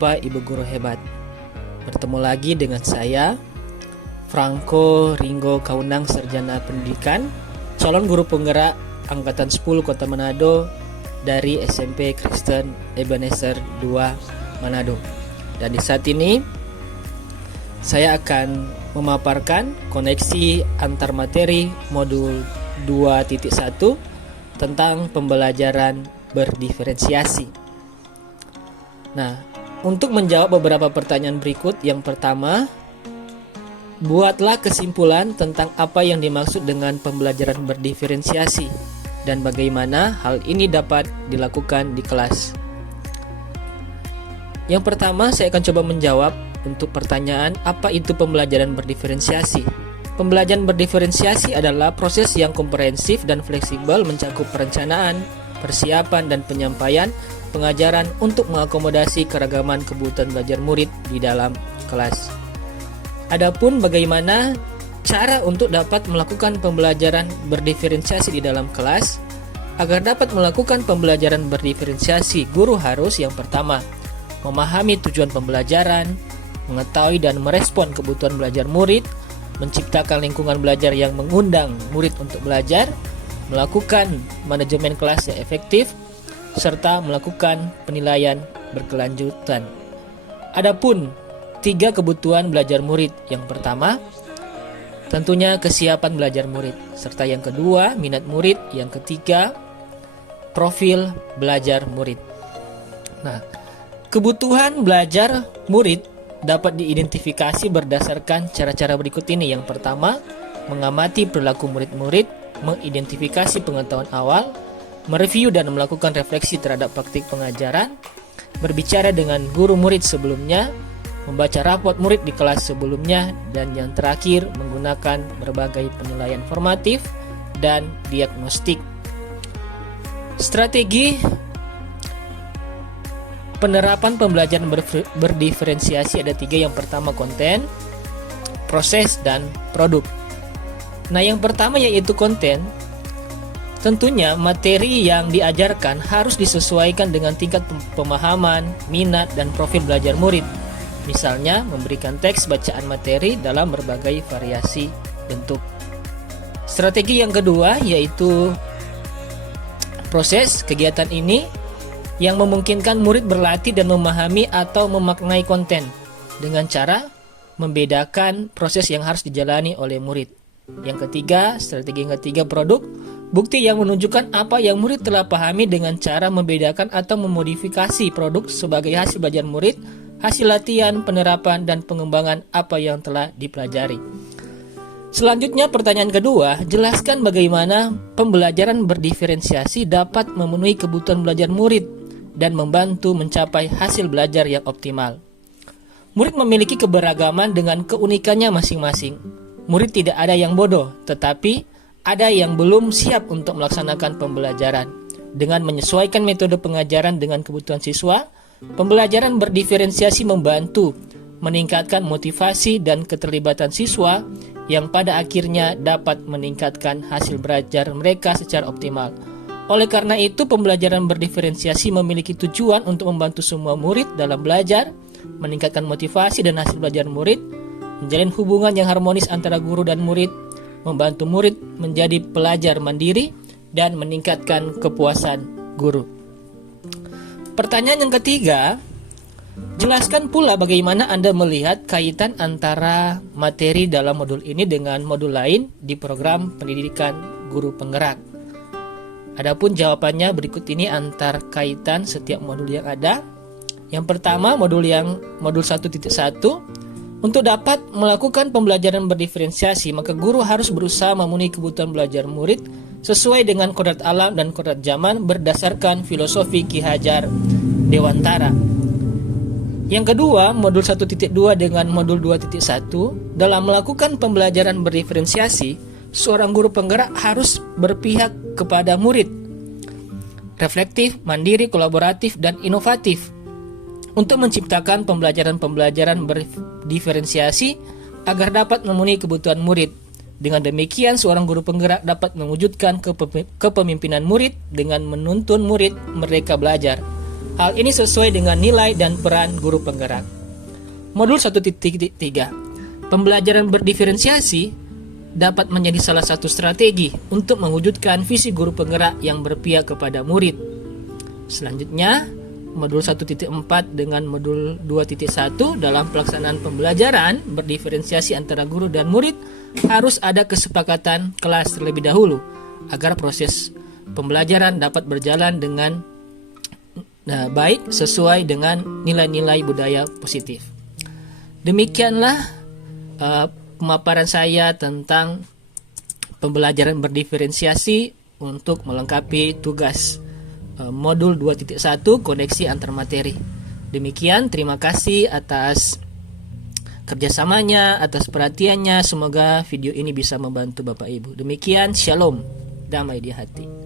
Bapak Ibu Guru hebat. Bertemu lagi dengan saya, Franco Ringo Kaunang, Sarjana Pendidikan, calon guru penggerak Angkatan 10 Kota Manado dari SMP Kristen Ebenezer 2 Manado. Dan di saat ini saya akan memaparkan koneksi antar materi modul 2.1 tentang pembelajaran berdiferensiasi. Nah, untuk menjawab beberapa pertanyaan berikut, yang pertama, buatlah kesimpulan tentang apa yang dimaksud dengan pembelajaran berdiferensiasi dan bagaimana hal ini dapat dilakukan di kelas. Yang pertama, saya akan coba menjawab untuk pertanyaan apa itu pembelajaran berdiferensiasi. Pembelajaran berdiferensiasi adalah proses yang komprehensif dan fleksibel mencakup perencanaan, persiapan, dan penyampaian pengajaran untuk mengakomodasi keragaman kebutuhan belajar murid di dalam kelas. Adapun bagaimana cara untuk dapat melakukan pembelajaran berdiferensiasi di dalam kelas? Agar dapat melakukan pembelajaran berdiferensiasi, guru harus yang pertama memahami tujuan pembelajaran, mengetahui dan merespon kebutuhan belajar murid, menciptakan lingkungan belajar yang mengundang murid untuk belajar, melakukan manajemen kelas yang efektif, serta melakukan penilaian berkelanjutan. Adapun 3 kebutuhan belajar murid. Yang pertama, tentunya kesiapan belajar murid, serta yang kedua, minat murid, yang ketiga, profil belajar murid. Nah, kebutuhan belajar murid dapat diidentifikasi berdasarkan cara-cara berikut ini. Yang pertama, mengamati perilaku murid-murid, mengidentifikasi pengetahuan awal, mereview dan melakukan refleksi terhadap praktik pengajaran, berbicara dengan guru murid sebelumnya, membaca raport murid di kelas sebelumnya, dan yang terakhir menggunakan berbagai penilaian formatif dan diagnostik. Strategi penerapan pembelajaran berdiferensiasi ada 3. Yang pertama, konten, proses, dan produk. Nah, yang pertama yaitu konten. Tentunya materi yang diajarkan harus disesuaikan dengan tingkat pemahaman, minat, dan profil belajar murid. Misalnya, memberikan teks bacaan materi dalam berbagai variasi bentuk. Strategi yang kedua yaitu proses. Kegiatan ini yang memungkinkan murid berlatih dan memahami atau memaknai konten dengan cara membedakan proses yang harus dijalani oleh murid. Yang ketiga, strategi yang ketiga, produk. Bukti yang menunjukkan apa yang murid telah pahami dengan cara membedakan atau memodifikasi produk sebagai hasil belajar murid, hasil latihan, penerapan, dan pengembangan apa yang telah dipelajari. Selanjutnya, pertanyaan kedua, jelaskan bagaimana pembelajaran berdiferensiasi dapat memenuhi kebutuhan belajar murid dan membantu mencapai hasil belajar yang optimal. Murid memiliki keberagaman dengan keunikannya masing-masing. Murid tidak ada yang bodoh, tetapi ada yang belum siap untuk melaksanakan pembelajaran. Dengan menyesuaikan metode pengajaran dengan kebutuhan siswa, pembelajaran berdiferensiasi membantu meningkatkan motivasi dan keterlibatan siswa yang pada akhirnya dapat meningkatkan hasil belajar mereka secara optimal. Oleh karena itu, pembelajaran berdiferensiasi memiliki tujuan untuk membantu semua murid dalam belajar, meningkatkan motivasi dan hasil belajar murid, menjalin hubungan yang harmonis antara guru dan murid, membantu murid menjadi pelajar mandiri, dan meningkatkan kepuasan guru. Pertanyaan yang ketiga, jelaskan pula bagaimana Anda melihat kaitan antara materi dalam modul ini dengan modul lain di program pendidikan guru penggerak. Adapun jawabannya berikut ini antar kaitan setiap modul yang ada. Yang pertama, modul 1.1. Untuk dapat melakukan pembelajaran berdiferensiasi, maka guru harus berusaha memenuhi kebutuhan belajar murid sesuai dengan kodrat alam dan kodrat zaman berdasarkan filosofi Ki Hajar Dewantara. Yang kedua, modul 1.2 dengan modul 2.1, dalam melakukan pembelajaran berdiferensiasi, seorang guru penggerak harus berpihak kepada murid, reflektif, mandiri, kolaboratif, dan inovatif untuk menciptakan pembelajaran-pembelajaran berdiferensiasi agar dapat memenuhi kebutuhan murid. Dengan demikian, seorang guru penggerak dapat mewujudkan kepemimpinan murid dengan menuntun murid mereka belajar. Hal ini sesuai dengan nilai dan peran guru penggerak. Modul 1.3. Pembelajaran berdiferensiasi dapat menjadi salah satu strategi untuk mewujudkan visi guru penggerak yang berpihak kepada murid. Selanjutnya, modul 1.4 dengan modul 2.1 dalam pelaksanaan pembelajaran berdiferensiasi antara guru dan murid harus ada kesepakatan kelas terlebih dahulu agar proses pembelajaran dapat berjalan dengan baik sesuai dengan nilai-nilai budaya positif. Demikianlah pemaparan saya tentang pembelajaran berdiferensiasi untuk melengkapi tugas modul 2.1 koneksi antar materi. Demikian, terima kasih atas kerjasamanya, atas perhatiannya. Semoga video ini bisa membantu Bapak Ibu. Demikian, Shalom, damai di hati.